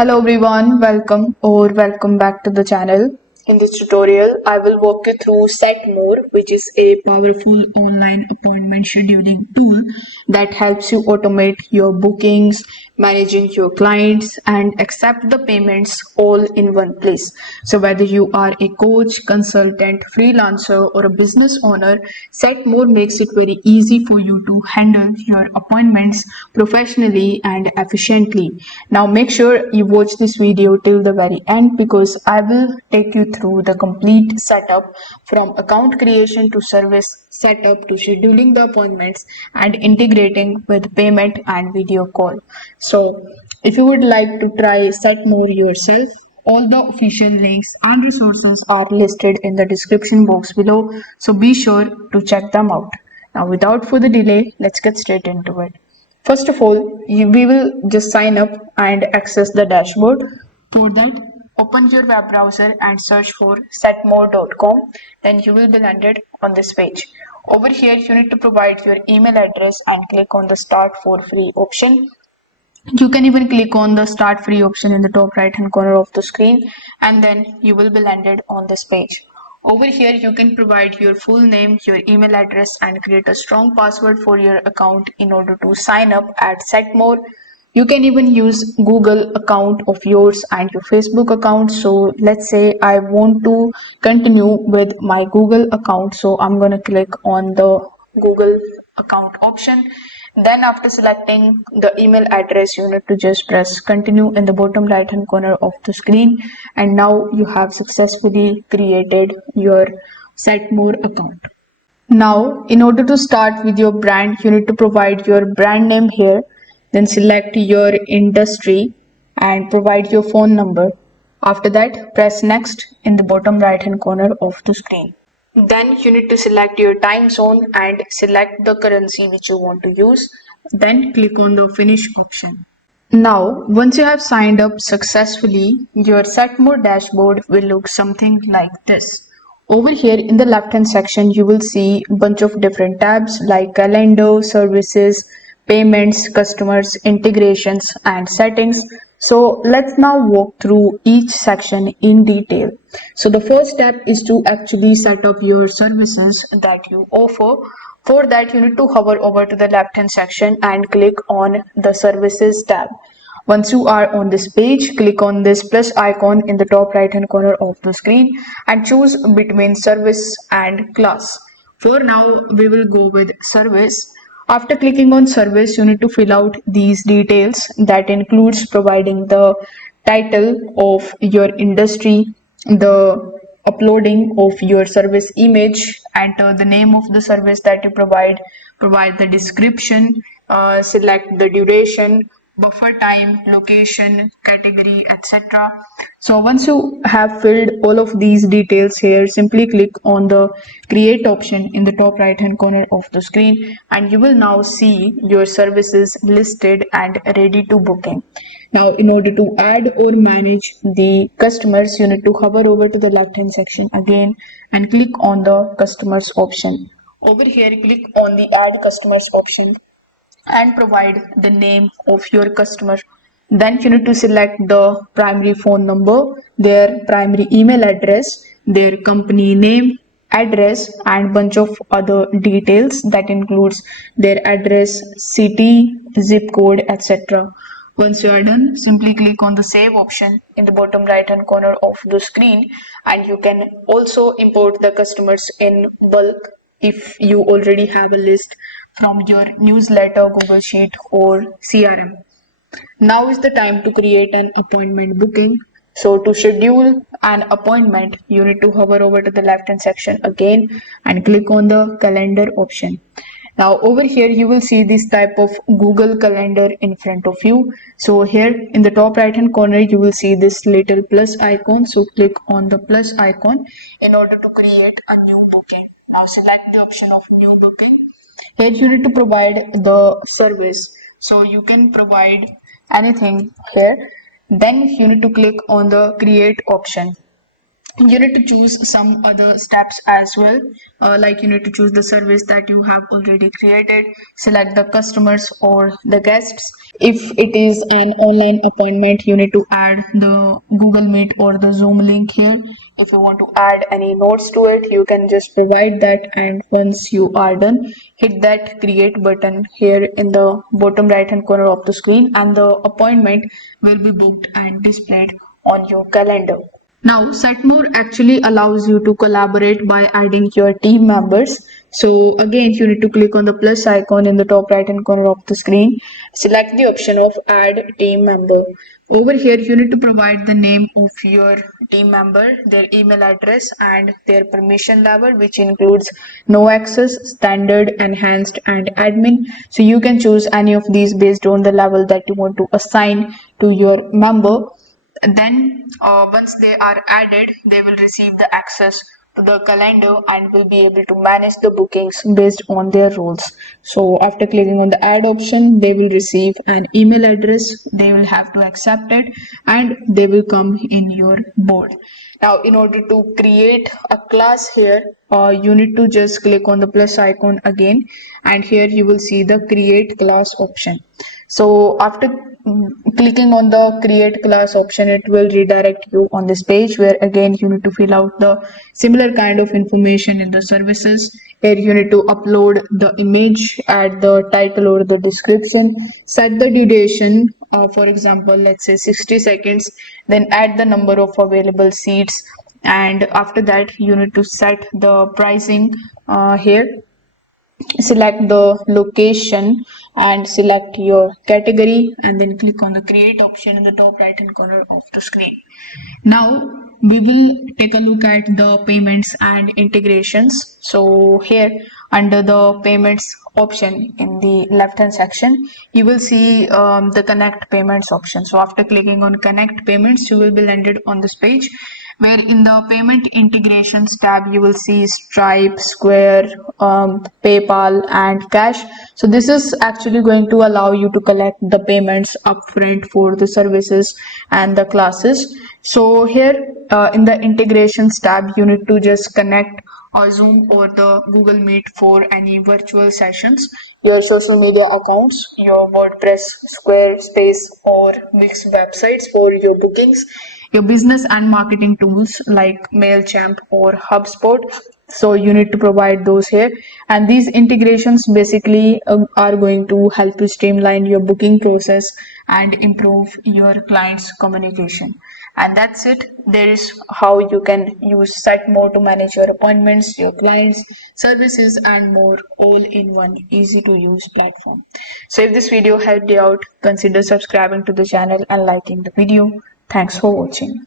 Hello everyone, welcome back to the channel. In this tutorial, I will walk you through Setmore, which is a powerful online appointment scheduling tool that helps you automate your bookings, managing your clients, and accept the payments all in one place. So whether you are a coach, consultant, freelancer, or a business owner, Setmore makes it very easy for you to handle your appointments professionally and efficiently. Now make sure you watch this video till the very end because I will take you through the complete setup from account creation to service setup to scheduling the appointments and integrating with payment and video call. So if you would like to try Setmore yourself, all the official links and resources are listed in the description box below, so be sure to check them out. Now without further delay, let's get straight into it. First of all, we will just sign up and access the dashboard. For that, open your web browser and search for setmore.com. Then you will be landed on this page. Over here, you need to provide your email address and click on the start for free option. You can even click on the start free option in the top right hand corner of the screen, and then you will be landed on this page. Over here, you can provide your full name, your email address, and create a strong password for your account in order to sign up at Setmore. You can even use Google account of yours and your Facebook account. So let's say I want to continue with my Google account. So I'm going to click on the Google account option. Then after selecting the email address, you need to just press continue in the bottom right hand corner of the screen. And now you have successfully created your Setmore account. Now, in order to start with your brand, you need to provide your brand name here. Then select your industry and provide your phone number. After that, press next in the bottom right hand corner of the screen. Then you need to select your time zone and select the currency which you want to use. Then click on the finish option. Now, once you have signed up successfully, your Setmore dashboard will look something like this. Over here in the left hand section, you will see a bunch of different tabs like calendar, services, payments, customers, integrations, and settings. So let's now walk through each section in detail. So the first step is to actually set up your services that you offer. For that, you need to hover over to the left hand section and click on the services tab. Once you are on this page, click on this plus icon in the top right hand corner of the screen and choose between service and class. For now, we will go with service. After clicking on service, you need to fill out these details that includes providing the title of your industry, the uploading of your service image, enter the name of the service that you provide the description, select the duration, buffer time, location, category, etc. So once you have filled all of these details here, simply click on the create option in the top right hand corner of the screen and you will now see your services listed and ready to booking. Now in order to add or manage the customers, you need to hover over to the left hand section again and click on the customers option. Over here, click on the add customers option and provide the name of your customer. Then you need to select the primary phone number, their primary email address, their company name, address, and bunch of other details that includes their address, city, zip code, etc. Once you are done, simply click on the save option in the bottom right hand corner of the screen and you can also import the customers in bulk if you already have a list from your newsletter, Google Sheet, or CRM. Now is the time to create an appointment booking. So to schedule an appointment, you need to hover over to the left hand section again and click on the calendar option. Now over here you will see this type of Google Calendar in front of you. So here in the top right hand corner you will see this little plus icon. So click on the plus icon in order to create a new booking. Now select the option of new booking. Here you need to provide the service. So you can provide anything here. Then you need to click on the create option. you need to choose some other steps as well, like you need to choose the service that you have already created, select the customers or the guests. If it is an online appointment, you need to add the Google Meet or the Zoom link here. If you want to add any notes to it, you can just provide that, and once you are done, hit that create button here in the bottom right hand corner of the screen, and the appointment will be booked and displayed on your calendar. Now, Setmore actually allows you to collaborate by adding your team members. So again, you need to click on the plus icon in the top right hand corner of the screen. Select the option of add team member. Over here, you need to provide the name of your team member, their email address, and their permission level, which includes no access, standard, enhanced, and admin. So you can choose any of these based on the level that you want to assign to your member. Then once they are added, they will receive the access to the calendar and will be able to manage the bookings based on their roles. So after clicking on the add option, they will receive an email address, they will have to accept it, and they will come in your board. Now, in order to create a class here, you need to just click on the plus icon again, and here you will see the create class option. So after clicking on the create class option, it will redirect you on this page where again you need to fill out the similar kind of information in the services. Here you need to upload the image, add the title or the description, set the duration, for example, let's say 60 seconds, then add the number of available seats, and after that you need to set the pricing here. Select the location and select your category, and then click on the create option in the top right hand corner of the screen. Now we will take a look at the payments and integrations. So here under the payments option in the left hand section, you will see the connect payments option. So after clicking on connect payments, you will be landed on this page where in the payment integrations tab you will see Stripe, Square, PayPal, and Cash. So this is actually going to allow you to collect the payments upfront for the services and the classes. So here in the integrations tab, you need to just connect or Zoom or the Google Meet for any virtual sessions, your social media accounts, your WordPress, Squarespace, or Wix websites for your bookings, your business and marketing tools like MailChimp or HubSpot. So you need to provide those here, and these integrations basically are going to help you streamline your booking process and improve your clients communication. And that's it. There is how you can use Setmore to manage your appointments, your clients, services, and more, all in one easy to use platform. So if this video helped you out, consider subscribing to the channel and liking the video. Thanks for watching.